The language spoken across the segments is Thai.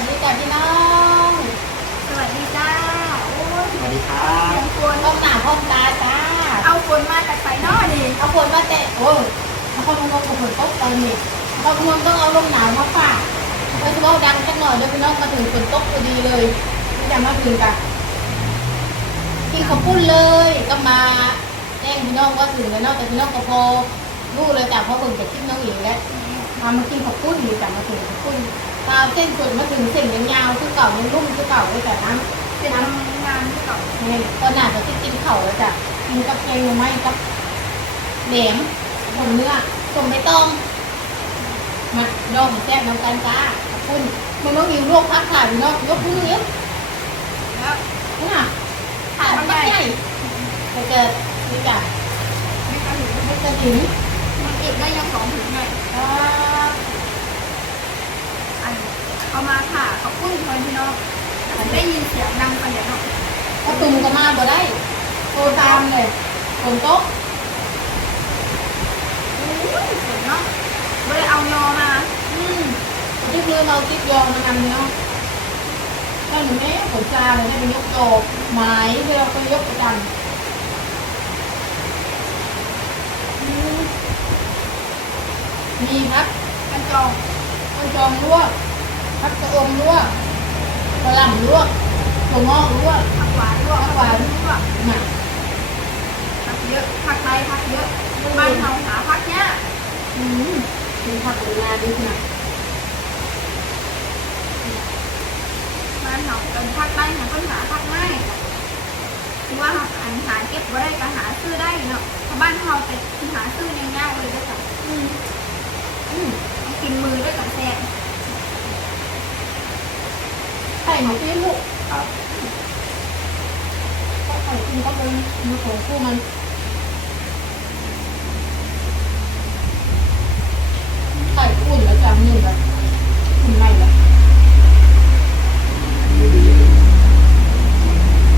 วัสดีจ้าพี่น้องสวัสดีจ้าโอ้ยสวัสดีครัเสีบยงฝนต้องหนาพ้องตาจ้า เอาฝนมาจากไสนอนี่เอาฝนมาแตะโอ้ยเอาคนลงลงกับฝนตกตอนนี้บางคนต้องเอาลมหนาวมาฝากไปที่เราดังสักหน่อยเดี๋ยวพี่น้องมาถึงฝนตกพอดีเลยไม่อยากมาถึงกันกินข้าวปุ้นเลยก็มาแจ้งพี่น้องว่าถึงแล้วเนาะแต่พี่น้องก็พอรู้เลยจ้ะเพราะเบิ่งจากคลิปน้องหญิงแล้วมามากินข้าวปุ้นอยู่จ้ะมาถึงข้าวปุ้น ตามเส้นสุดมาถึงเส้นยาวๆคือเก่ายังรุ่มคือเก่าเลยแต่น้ำเป็นน้ำทำงานที่เก่านี่ตอนหนาจะกินเข่าแล้วจ้ะกินกับแกงหน่อไม้กับแหนมผงเนื้อส้มใบตองมาดองแซ่บน้ำกันจ้าขอบคุณมันต้องอยู่ลวกพักขาดเนาะยกมือเนี้ยแล้วนี่น่ะขาดมันใหญ่แต่เกิดนี่จ้ะไม่กระถึงไม่เกิดถึงมันเก็บได้ยังสองถึงไงอ่าอัน เอามาค่ะเขาปุ้นคนพี่น้องผมได้ยินเสียงดังกันเดี๋ยวเนาะก็ตุ่มก็มาบ่ได้โตตามเลยฝนตกโอ้ยฝนเนาะไม่ได้เอายอมา อืมที่คือเราติดยองมานำเนาะแล้วหนูแม่ฝนจาเลยให้เป็นยกโตไม้ที่เราไปยกประจำมีครับกันจองข้าวจองลวก พักกระอมลวกกระหล่ำลวกถั่วงอกลวกผักหวานลวกผักหวานลวกหมักผักเยอะผักใบผักเยอะบ้านเราหาผักเนี้ยอืมมีผักหรืองานด้วยนะบ้านเราเป็นผักใบหาต้นหาผักไม้คือว่าเราอันหาเก็บไว้ได้ก็หาซื้อได้เนาะถ้าบ้านเราไปหาซื้อง่ายๆเลยก็จะอืมอืมต้องกินมือด้วยกับแซ่บไข่ หมูปิ้งลูกครับก็ไข่กินก็เป็นมือของคู่มันไข่อุ่นแล้วจำหนึ่งแบบอุ่นใหม่แบบ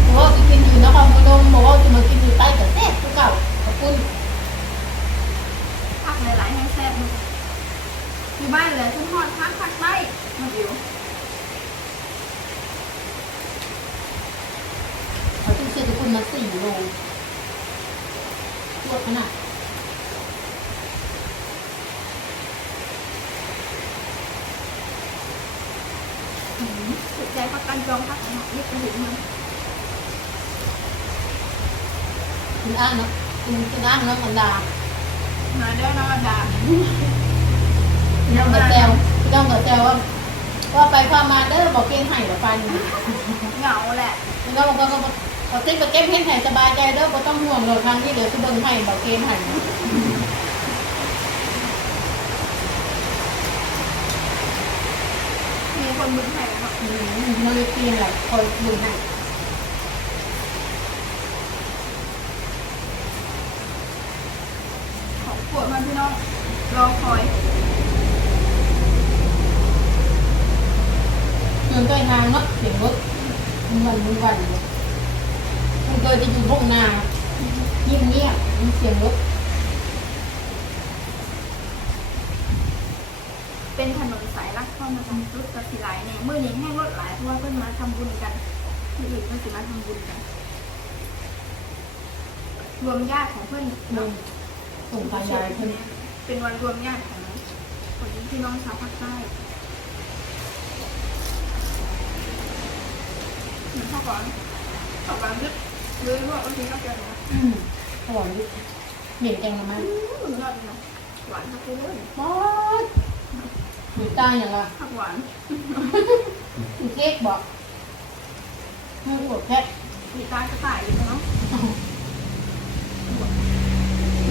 บอกว่าจะกินอยู่นครพนมบอกว่าจะมากินอยู่ใต้กับแซ่บทุกเก่าขอบคุณ ผักหลายๆให้แซ่บอยู่บ้านเลยทุกทอดผักผักใบมาอยู่ เขาต้องซื้อทุกคนมาสี่โลรวดขนาด สุดใจผักกันจองผักหอมนี่กระถิ่นมัน คุณอ้างเนาะคุณคุณอ้างเนาะมันดา มา เด้อน้องอันดาพี่น้องกับแจวพี่น้องกับแจวว่าว่าไปพามาเด้อบอกเกณฑ์ไห่กับฟันเหงาแหละพี่น้องบอกว่าเขาติ๊กกับเก็บเพ่งไห่สบายใจเด้อบ่ต้องห่วงเลยทางนี้เดี๋ยวจะเบิ่งไห่บอกเกณฑ์ไห่มีคนมึงไห้ เนาะอืมมันเลยตีนแหละคอยเบิ่งไห่ขอปวดมันพี่น้องรอคอยเงินตัวทางเนาะเสียงรถมันวันมันวันเลยมันเคยจะอยู่พวกนาเงียบเงียบมีเสียงรถเป็นถนนสาย เข้ามาทำรุดกับสีหลายเนี่ยมื่อนี้แห้งรถหลายเพราะว่าเพิ่นมาทำบุญกันที่อื่นเพิ่นจะมาทำบุญกัน รวมญาติของเพื่อนลเนาะงส่งตายายเพิ่นเป็นวันรวมญาติของคนพี่น้องชาวภาคใต้เหมือนข้าวก่อนข้าวก่อนลึกเลยว่าบางทีก็เจอนะอืมอร่อยดิเหม็นแกงละมันอืมยอดเลยนะหวานมากเลยมอด อยู่ใต้อย่างละผักหวานอยู่เค้กบอกไม่อวดแค่ มีตากระต่ายอยู่เนาะ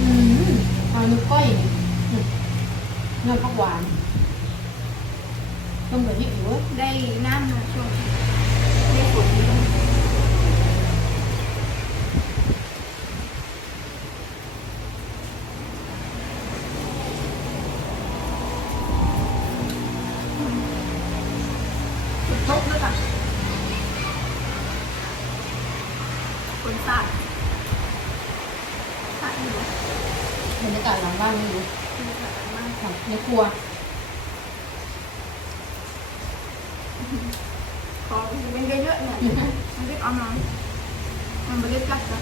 อืมเอานุก้อยนี่อืมเนื้อผักหวานต้มกับยิ่งอยู่เว้ย ได้น้ำมาช่วงได้ฝนอยู่ สุดทบเลยค่ะคนสาดสาดอยู่ บรรยากาศหลัง บ้านนี่อยู่คือสาดมากค่ะในครัวอของเป็นเยอะๆเนี่ยมันเรียกเอามามันไม่ได้กัดนะ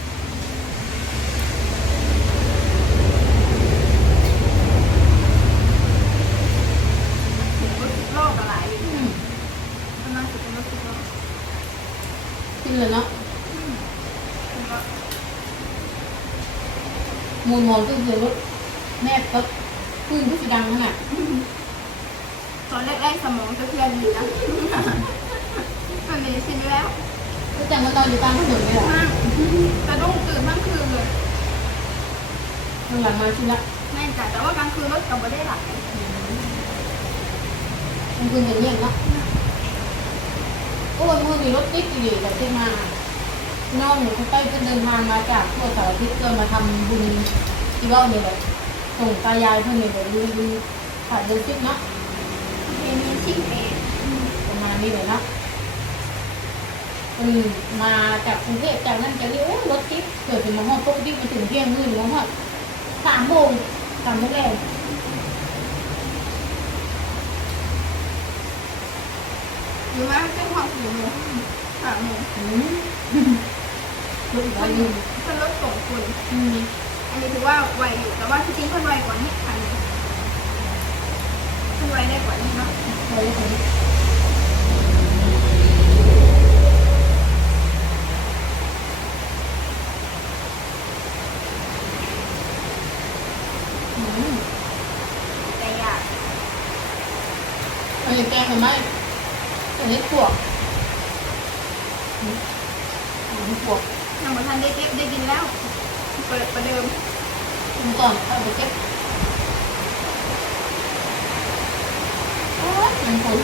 เห็นรถสิบโลกอะไรอืมมันน่าจะเป็นรถสิบโลกกินเลยเนาะมันก็มูลมอนก็คือรถ แม่ก็ขึ้นก็สีดังขนาดตอนแรกๆสมองจะเทือนอยู่นะตอนนี้ชินแล้วก็แต่งมันนอนอยู่กลางถนนเลยอะมากแต่ต้องตื่นทั้งคืนเลยหลังๆมาชินละแม่จ๋าแต่ว่ากลางคืนรถกลับมาได้หลับมันคืออย่างเงี้ยเนาะโอ้ยมือมีรถติดอยู่แต่ที่มาน้องหนูใกล้เพิ่งเดินทางมาจากทั่วสารทิศเพื่อมาทำบุญที่ว่าเนี่ยเลย ส่งตายายเพื่อนเนี่ยเลยบุญบุญผ่านเดือนสิบเนาะเพลงนี้ชิงเองประมาณนี้เลยเนาะอืมมาจากกรุงเทพจากนั้นจะเรียกโอ้ยรถติดเกิดถึงมาฮอดปกติมาถึงเที่ยงคืนมาฮอดสามโมงสามโมงแรกหรือว่าเป็นความสูงเลยอะหนูอืมรถอีกมัวันนหนึ่งเป็นรถส่งคนอืมอั นนี้ถือว่าไวอยู่แต่ว่าที่จริงเพิ่นไวกว่านี้คันนึงเพิ่นไวได้กว่านี้เนาะไว้ตรงนี้อืมแต่อยากอันนี้แกงเห็นไหมอันนี้ขวบอืมอันนี้ขวบยังบ่ทันได้เก็บได้กินแล้ว เปิดประเดิมคุณก่อนเอาไปเก็บโอ้ยมันฝน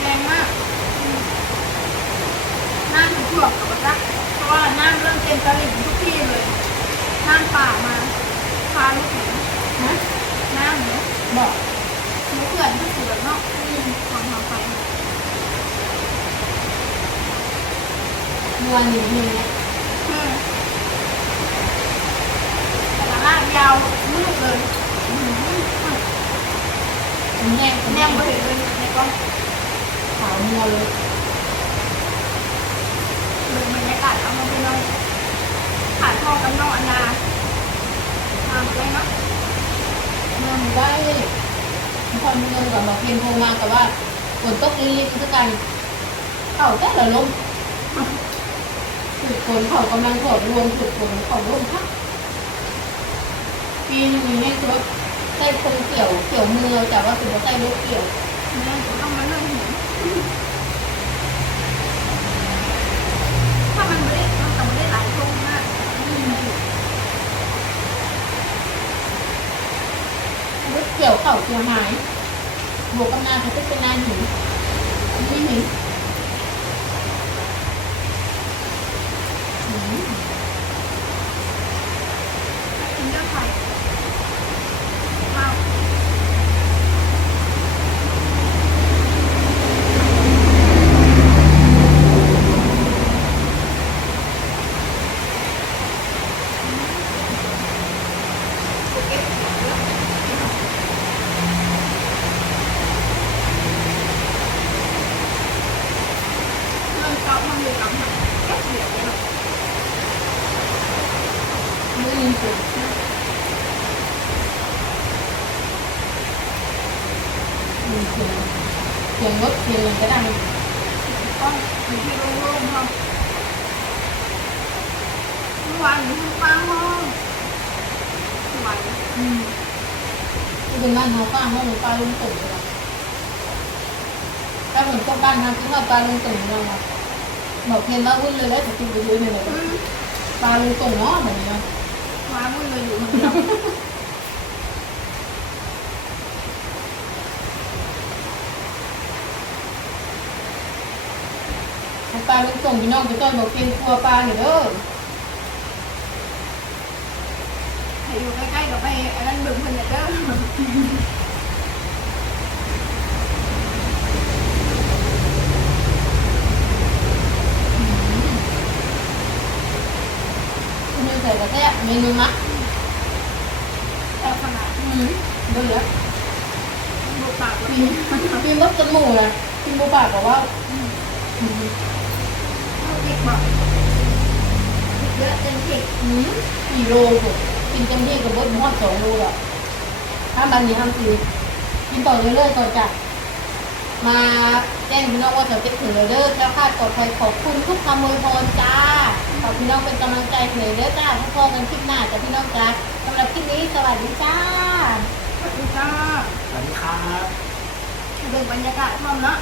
แรงมากน้ำถึงท่วมกับจักเพราะว่าน้ำเริ่มเต็มตลิ่งทุกที่เลยน้ำป่ามาพาลูกหนู นะ น้ำเนี่ย บอกหมูเขื่อนก็สวยเนาะของทางไปเมื่อวานนี้มีเนี่ยอืมแต่ละลากยาวมืดเลยอืมันแห้งมันแนแห้มงไปเห็นเลยในกล้องขาวมัวเลย ดูบรรยากาศเอามาไปน้องถ่ายทอดกับน้องอันดาทำไปเนาะ เมือง ได้พอเมืองกับบอกเพลงโทรมากับว่าฝนตกลิลิคือกันเข่าแต่ละลมฝึกฝนเขากำลังขอบรวมฝึกฝนเขอบรวมค่ะปีนึงมีให้รถใส่คนเกี่ยวเกี่ยวมือแต่ว่าถือว่าใส่รถเกี่ยวเนี่ยต้องมาเริ่มถ้ามันไม่ได้มันแต่ไม่ได้หลายช่วงมากอืม รถ เกี่ยวเข่าเสียหายบวกกับนาเขาจะเป็นนาหินนี่หินอืม กินเลือดไข่ข้าว มันเกามันอยู่กับมันแค่เดียวเลย มือยิงสุดมี เสียงเสียงรถเสียงอะไรก็ได้ต้องอยู่ที่โล่งๆห้องเมื่อวานอยู่ที่ฟ้าห้องไหวอืมคือเป็นบ้านเขาป้าห้องหรือป้าลุงตู่เลยถ้าเหมือนพวกบ้านทางที่เขาป้าลุงตู่เราะบอกเพลงว่าวุ่นเลยแล้วจะกินไปเยอะเลยเลยปลาลุงตู่เนาะแบบนี้เนาะ ว้าวุ่นเลยอยู่คนเดียวปลาลูกส่งพี่น้องจะต้อนบอกเพลงครัวปลาเนี่ยเด้อให้อยู่ใกล้ๆกับไปอันนั้นบึงคนเนี่ยเด้อ ส่กระแทกเมนูมักแต่ขนาดอืมเบื่อบุกปากปีกินปีรถจมูกเลยปีบูปากบอกว่าอืมเด็กบอกเยอะจนเผ็ดอืมกี่โลกูกินเต็มที่กับเบิร์ดมอดสองโลอะห้ามบันนี้ห้ามซีกินต่อเรื่อยๆก่อนจ้ะมาแจ้งพี่น้องว่าจะเก็บถึงเลยเด้อแล้วค่าปลอดภัยขอบคุณทุกคำอวยพรจ้าข อบพี่น้องเป็นกำลังใจให้เลยเด้อจ้าทุกคนกันคลิปหน้าจ้ะพี่น้องจ้าสำหรับคลิปนี้สวัสดีจ้าสวัสดีจ้าสวัสดีครับดูบรรยากาศพร้อมเนาะ